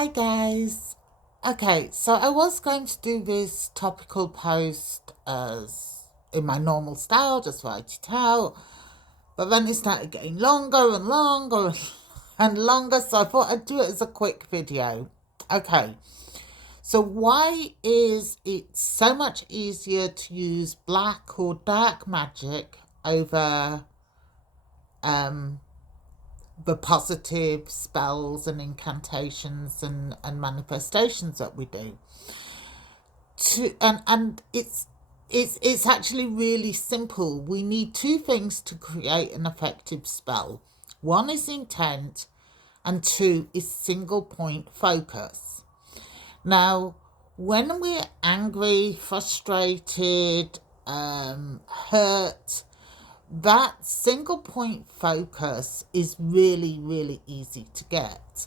Hi guys. Okay, so I was going to do this topical post as in my normal style, just write it out, but then it started getting longer and longer and longer, so I thought I'd do it as a quick video. Okay, so why is it so much easier to use black or dark magic over um, the positive spells and incantations and manifestations that we do? And it's actually really simple. We need two things to create an effective spell. One is intent, and two is single point focus. Now, when we're angry, frustrated, hurt, that single point focus is really, really easy to get.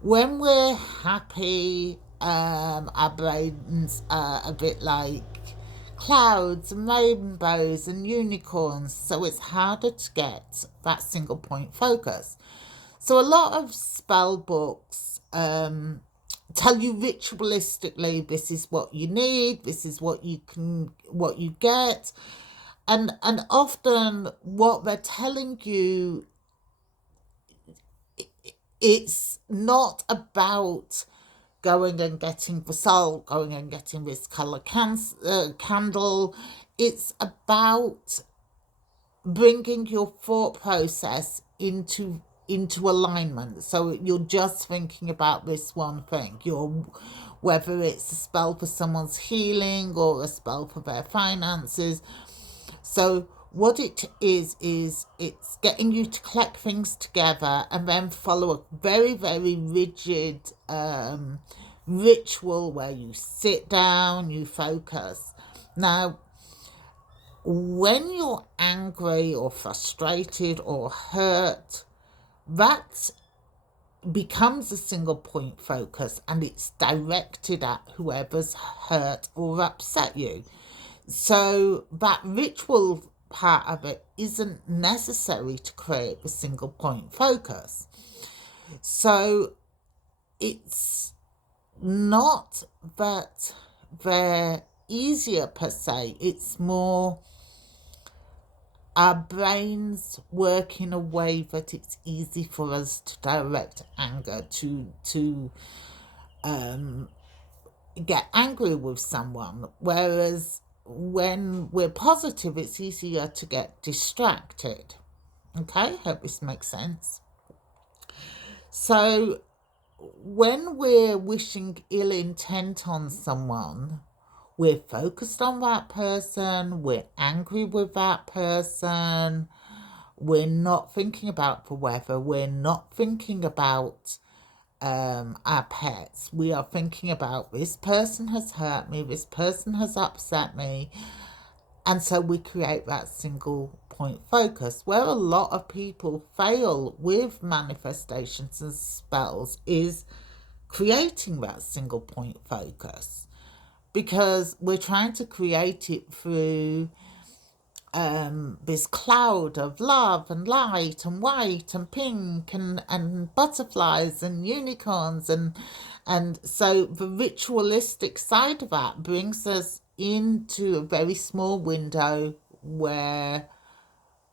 When we're happy, our brains are a bit like clouds and rainbows and unicorns, so it's harder to get that single point focus. So a lot of spell books tell you ritualistically this is what you need, this is what you get, and often what they're telling you, it's not about going and getting the salt, going and getting this color candle. It's about bringing your thought process into alignment. So you're just thinking about this one thing. You're whether it's a spell for someone's healing or a spell for their finances. So what it is it's getting you to collect things together and then follow a very, very rigid ritual where you sit down, you focus. Now, when you're angry or frustrated or hurt, that becomes a single point focus and it's directed at whoever's hurt or upset you. So that ritual part of it isn't necessary to create the single point focus. So it's not that they're easier per se, it's more our brains work in a way that it's easy for us to direct anger, to get angry with someone, whereas when we're positive it's easier to get distracted. Okay, hope this makes sense. So when we're wishing ill intent on someone, we're focused on that person, we're angry with that person, we're not thinking about the weather, we're not thinking about our pets. We are thinking about this person has hurt me, this person has upset me, and so we create that single point focus. Where a lot of people fail with manifestations and spells is creating that single point focus, because we're trying to create it through this cloud of love and light and white and pink and butterflies and unicorns, and so the ritualistic side of that brings us into a very small window where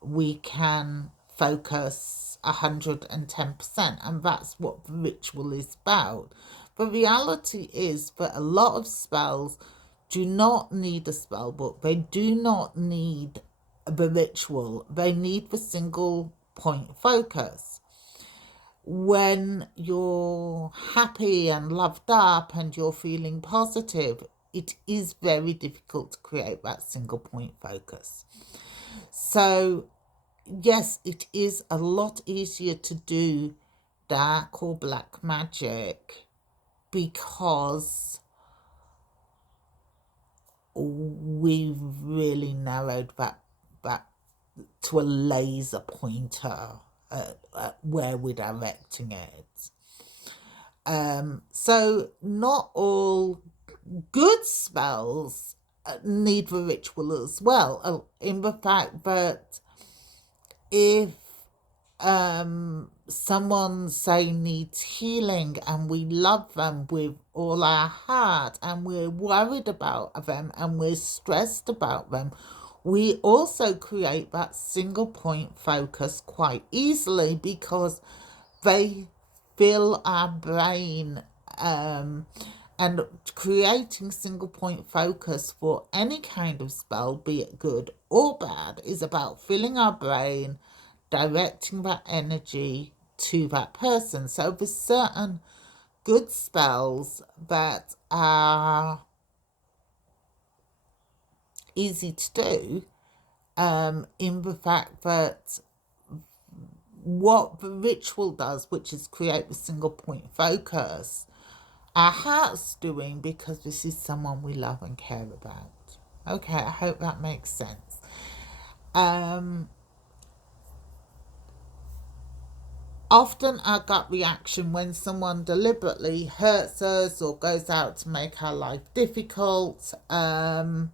we can focus 110%, and that's what the ritual is about. The reality is that a lot of spells do not need a spell book, they do not need the ritual, they need the single point focus. When you're happy and loved up and you're feeling positive, it is very difficult to create that single point focus. So yes, it is a lot easier to do dark or black magic because we've really narrowed that to a laser pointer where we're directing it. So not all good spells need the ritual as well, in the fact that if someone say needs healing and we love them with all our heart and we're worried about them and we're stressed about them, we also create that single point focus quite easily because they fill our brain. And creating single point focus for any kind of spell, be it good or bad, is about filling our brain, directing that energy to that person. So there's certain good spells that are easy to do, in the fact that what the ritual does, which is create the single point focus, our heart's doing because this is someone we love and care about. Okay, I hope that makes sense. Often our gut reaction when someone deliberately hurts us or goes out to make our life difficult, there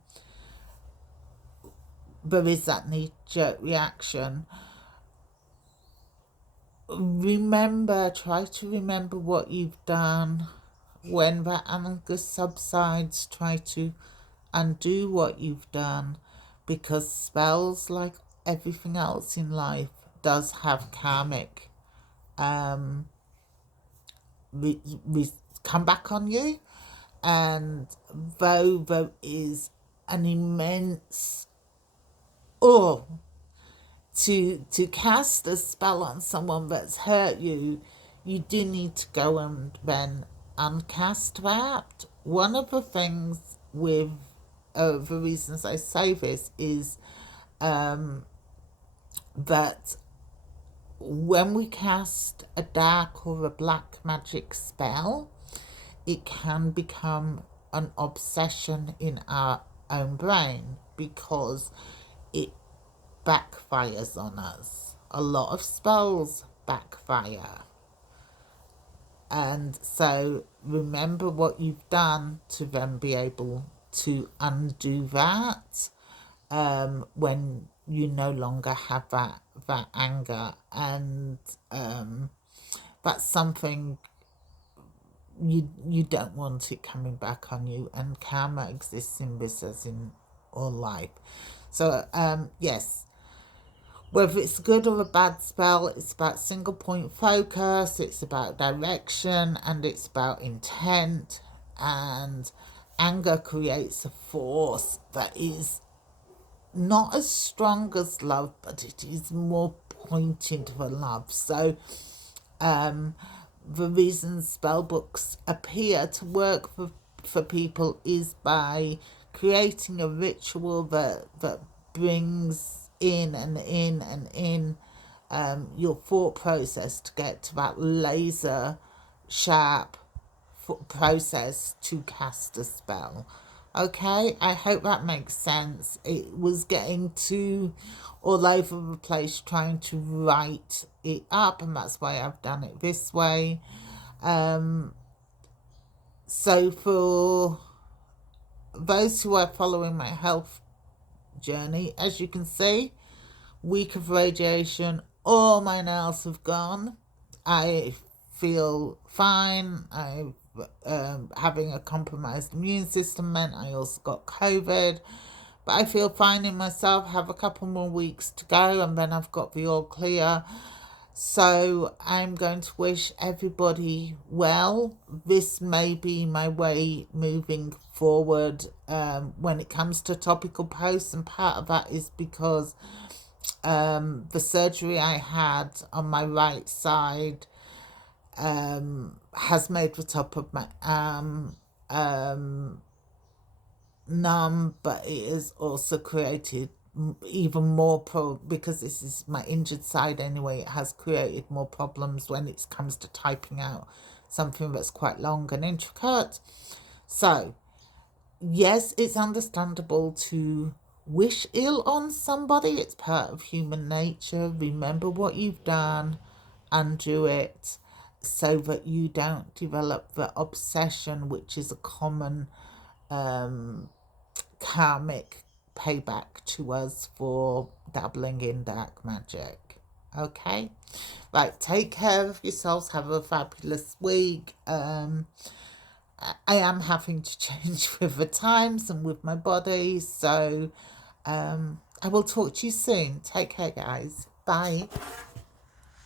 is that knee-jerk reaction. Try to remember what you've done. When that anger subsides, try to undo what you've done, because spells, like everything else in life, does have karmic come back on you. And though there is an immense to cast a spell on someone that's hurt you, you do need to go and then uncast that. One of the things with the reasons I say this is that when we cast a dark or a black magic spell, it can become an obsession in our own brain because it backfires on us. A lot of spells backfire. And so remember what you've done to then be able to undo that, when you no longer have that anger. And that's something you don't want it coming back on you, and karma exists in this as in all life. So yes, whether it's a good or a bad spell, it's about single point focus, it's about direction, and it's about intent. And anger creates a force that is not as strong as love, but it is more pointed for love. So the reason spell books appear to work for people is by creating a ritual that brings in and in and in your thought process to get to that laser sharp process to cast a spell. Okay, I hope that makes sense. It was getting too all over the place trying to write it up, and that's why I've done it this way. So for those who are following my health journey, as you can see, week of radiation, all my nails have gone. I feel fine. Having a compromised immune system meant I also got COVID, but I feel fine in myself. Have a couple more weeks to go and then I've got the all clear. So I'm going to wish everybody well. This may be my way moving forward when it comes to topical posts, and part of that is because the surgery I had on my right side has made the top of my arm numb, but it has also created even more because this is my injured side anyway. It has created more problems when it comes to typing out something that's quite long and intricate. So yes, it's understandable to wish ill on somebody. It's part of human nature. Remember what you've done, undo it, so that you don't develop the obsession, which is a common karmic payback to us for dabbling in dark magic. Okay? Right, take care of yourselves. Have a fabulous week. I am having to change with the times and with my body, so I will talk to you soon. Take care, guys. Bye.